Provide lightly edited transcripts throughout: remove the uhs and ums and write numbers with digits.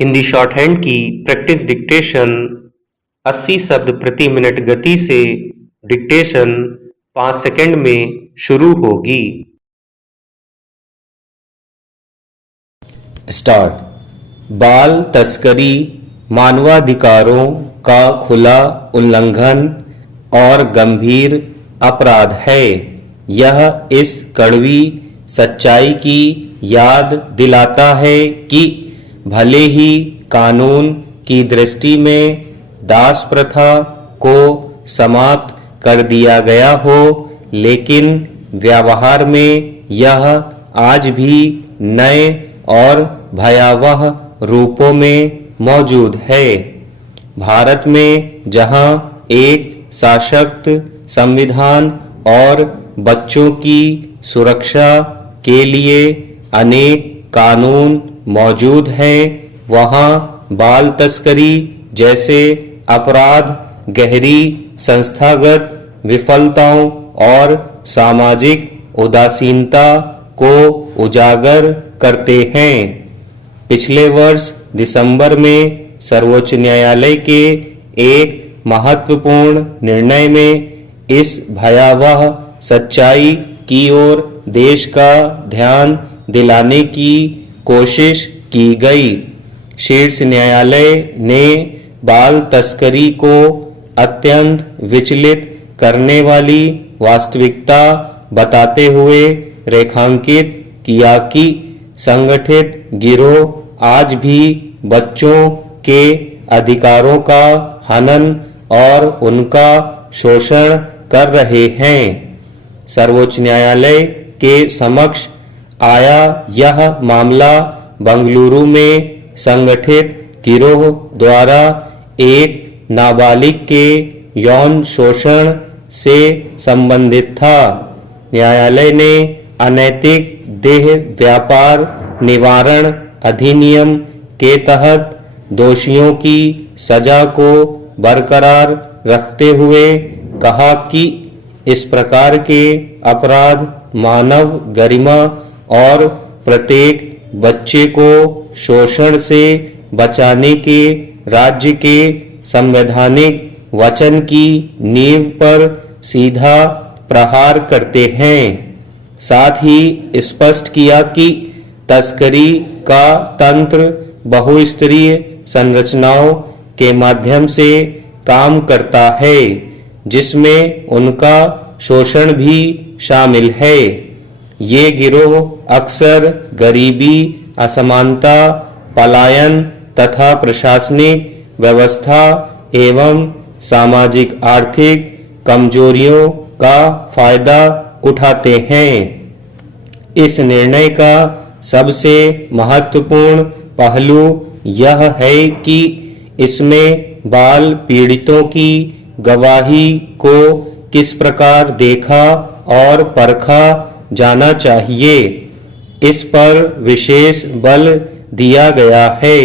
Hindi short hand की practice dictation 80 शब्द प्रति मिनट गति से डिक्टेशन 5 सेकंड में शुरू होगी। स्टार्ट। बाल तस्करी मानवाधिकारों का खुला उल्लंघन और गंभीर अपराध है। यह इस कड़वी सच्चाई की याद दिलाता है कि भले ही कानून की दृष्टि में दास प्रथा को समाप्त कर दिया गया हो, लेकिन व्यवहार में यह आज भी नए और भयावह रूपों में मौजूद है। भारत में जहां एक सशक्त संविधान और बच्चों की सुरक्षा के लिए अनेक कानून मौजूद हैं, वहां बाल तस्करी जैसे अपराध गहरी संस्थागत विफलताओं और सामाजिक उदासीनता को उजागर करते हैं। पिछले वर्ष दिसंबर में सर्वोच्च न्यायालय के एक महत्वपूर्ण निर्णय में इस भयावह सच्चाई की ओर देश का ध्यान दिलाने की कोशिश की गई। शीर्ष न्यायालय ने बाल तस्करी को अत्यंत विचलित करने वाली वास्तविकता बताते हुए रेखांकित किया कि संगठित गिरोह आज भी बच्चों के अधिकारों का हनन और उनका शोषण कर रहे हैं। सर्वोच्च न्यायालय के समक्ष आया यह मामला बंगलुरु में संगठित गिरोह द्वारा एक नाबालिग के यौन शोषण से संबंधित था। न्यायालय ने अनैतिक देह व्यापार निवारण अधिनियम के तहत दोषियों की सजा को बरकरार रखते हुए कहा कि इस प्रकार के अपराध मानव गरिमा और प्रत्येक बच्चे को शोषण से बचाने के राज्य के संवैधानिक वचन की नींव पर सीधा प्रहार करते हैं। साथ ही स्पष्ट किया कि तस्करी का तंत्र बहुस्तरीय संरचनाओं के माध्यम से काम करता है, जिसमें उनका शोषण भी शामिल है। ये गिरोह अक्सर गरीबी, असमानता, पलायन तथा प्रशासनिक व्यवस्था एवं सामाजिक आर्थिक कमजोरियों का फायदा उठाते हैं। इस निर्णय का सबसे महत्वपूर्ण पहलू यह है कि इसमें बाल पीड़ितों की गवाही को किस प्रकार देखा और परखा जाना चाहिए, इस पर विशेष बल दिया गया है।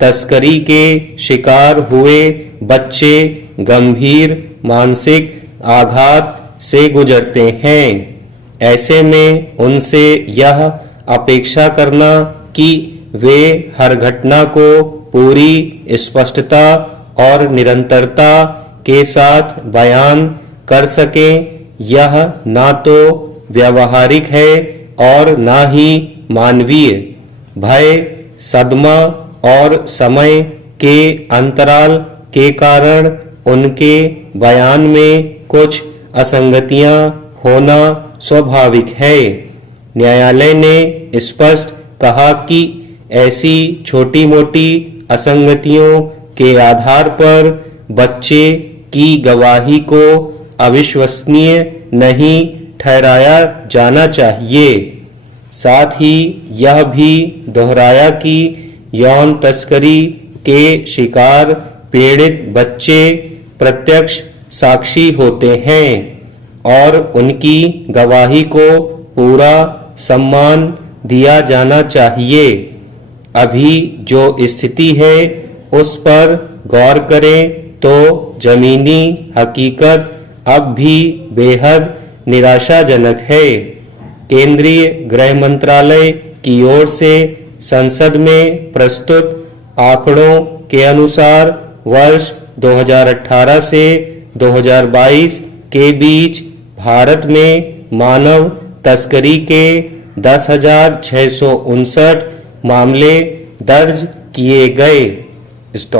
तस्करी के शिकार हुए बच्चे गंभीर मानसिक आघात से गुजरते हैं। ऐसे में उनसे यह अपेक्षा करना कि वे हर घटना को पूरी स्पष्टता और निरंतरता के साथ बयान कर सकें, यह ना तो व्यावहारिक है और ना ही मानवीय। भय, सदमा और समय के अंतराल के कारण उनके बयान में कुछ असंगतियां होना स्वाभाविक है। न्यायालय ने स्पष्ट कहा कि ऐसी छोटी मोटी असंगतियों के आधार पर बच्चे की गवाही को अविश्वसनीय नहीं ठहराया जाना चाहिए। साथ ही यह भी दोहराया कि यौन तस्करी के शिकार पीड़ित बच्चे प्रत्यक्ष साक्षी होते हैं और उनकी गवाही को पूरा सम्मान दिया जाना चाहिए। अभी जो स्थिति है उस पर गौर करें तो जमीनी हकीकत अब भी बेहद निराशाजनक है। केंद्रीय गृह मंत्रालय की ओर से संसद में प्रस्तुत आंकड़ों के अनुसार वर्ष 2018 से 2022 के बीच भारत में मानव तस्करी के 10,659 मामले दर्ज किए गए। स्टॉप।